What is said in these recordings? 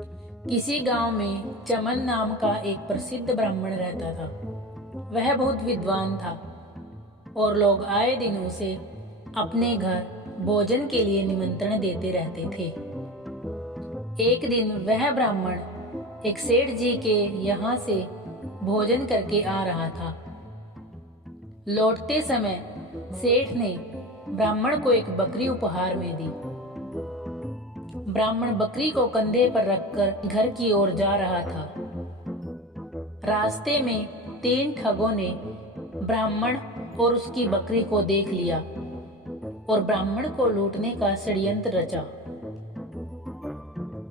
किसी गांव में चमन नाम का एक प्रसिद्ध ब्राह्मण रहता था। वह बहुत विद्वान था और लोग आए दिन उसे अपने घर भोजन के लिए निमंत्रण देते रहते थे। एक दिन वह ब्राह्मण एक सेठ जी के यहाँ से भोजन करके आ रहा था। लौटते समय सेठ ने ब्राह्मण को एक बकरी उपहार में दी। ब्राह्मण बकरी को कंधे पर रखकर घर की ओर जा रहा था। रास्ते में 3 ठगों ने ब्राह्मण और उसकी बकरी को देख लिया और ब्राह्मण को लूटने का षड्यंत्र रचा।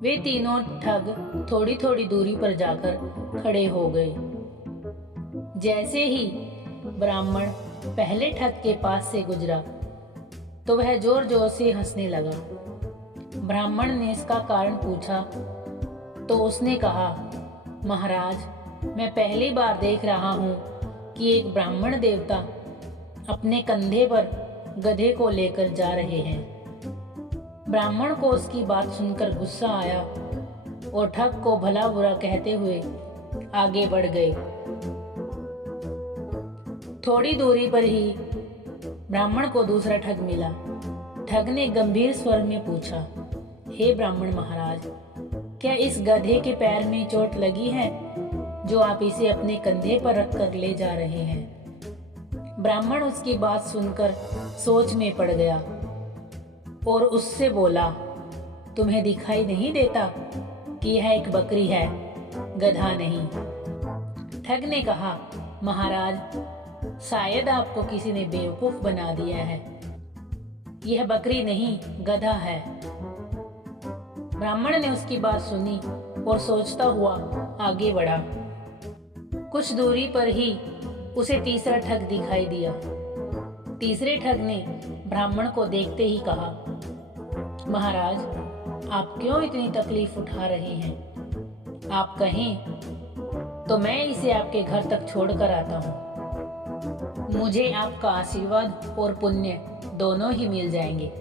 वे तीनों ठग थोड़ी थोड़ी दूरी पर जाकर खड़े हो गए। जैसे ही ब्राह्मण पहले ठग के पास से गुजरा तो वह जोर जोर से हंसने लगा। ब्राह्मण ने इसका कारण पूछा तो उसने कहा, महाराज, मैं पहली बार देख रहा हूँ कि एक ब्राह्मण देवता अपने कंधे पर गधे को लेकर जा रहे हैं। ब्राह्मण को उसकी बात सुनकर गुस्सा आया और ठग को भला बुरा कहते हुए आगे बढ़ गए। थोड़ी दूरी पर ही ब्राह्मण को दूसरा ठग मिला। ठग ने गंभीर स्वर में पूछा, हे ब्राह्मण महाराज, क्या इस गधे के पैर में चोट लगी है जो आप इसे अपने कंधे पर रखकर ले जा रहे हैं? ब्राह्मण उसकी बात सुनकर सोच में पड़ गया और उससे बोला, तुम्हें दिखाई नहीं देता कि यह एक बकरी है, गधा नहीं। ठग ने कहा, महाराज, शायद आपको किसी ने बेवकूफ बना दिया है। यह बकरी नहीं, गधा है। ब्राह्मण ने उसकी बात सुनी और सोचता हुआ आगे बढ़ा। कुछ दूरी पर ही उसे तीसरा ठग दिखाई दिया। तीसरे ठग ने ब्राह्मण को देखते ही कहा, महाराज, आप क्यों इतनी तकलीफ उठा रहे हैं? आप कहें तो मैं इसे आपके घर तक छोड़कर आता हूँ। मुझे आपका आशीर्वाद और पुण्य दोनों ही मिल जाएंगे।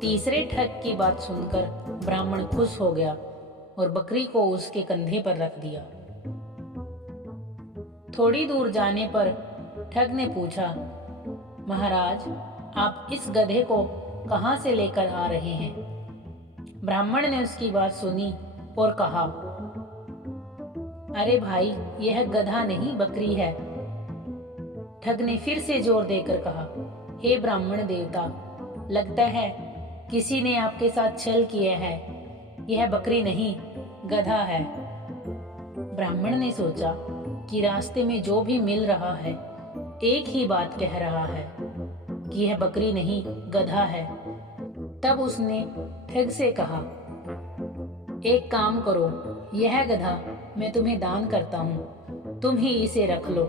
तीसरे ठग की बात सुनकर ब्राह्मण खुश हो गया और बकरी को उसके कंधे पर रख दिया। थोड़ी दूर जाने पर ठग ने पूछा, महाराज, आप इस गधे को कहाँ से लेकर आ रहे हैं? ब्राह्मण ने उसकी बात सुनी और कहा, अरे भाई, यह गधा नहीं, बकरी है। ठग ने फिर से जोर देकर कहा, हे ब्राह्मण देवता, लगता है किसी ने आपके साथ छल किया है। यह बकरी नहीं, गधा है। ब्राह्मण ने सोचा कि रास्ते में जो भी मिल रहा है एक ही बात कह रहा है कि यह बकरी नहीं, गधा है। तब उसने ठग से कहा, एक काम करो, यह गधा मैं तुम्हें दान करता हूँ, तुम ही इसे रख लो।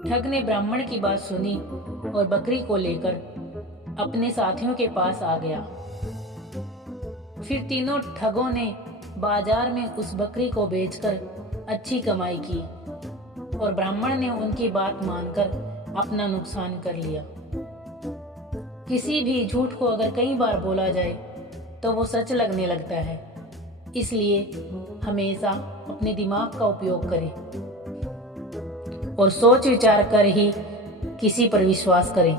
ठग ने ब्राह्मण की बात सुनी और बकरी को लेकर अपने साथियों के पास आ गया। फिर तीनों ठगों ने बाजार में उस बकरी को बेचकर अच्छी कमाई की और ब्राह्मण ने उनकी बात मानकर अपना नुकसान कर लिया। किसी भी झूठ को अगर कई बार बोला जाए तो वो सच लगने लगता है। इसलिए हमेशा अपने दिमाग का उपयोग करें और सोच विचार कर ही किसी पर विश्वास करें।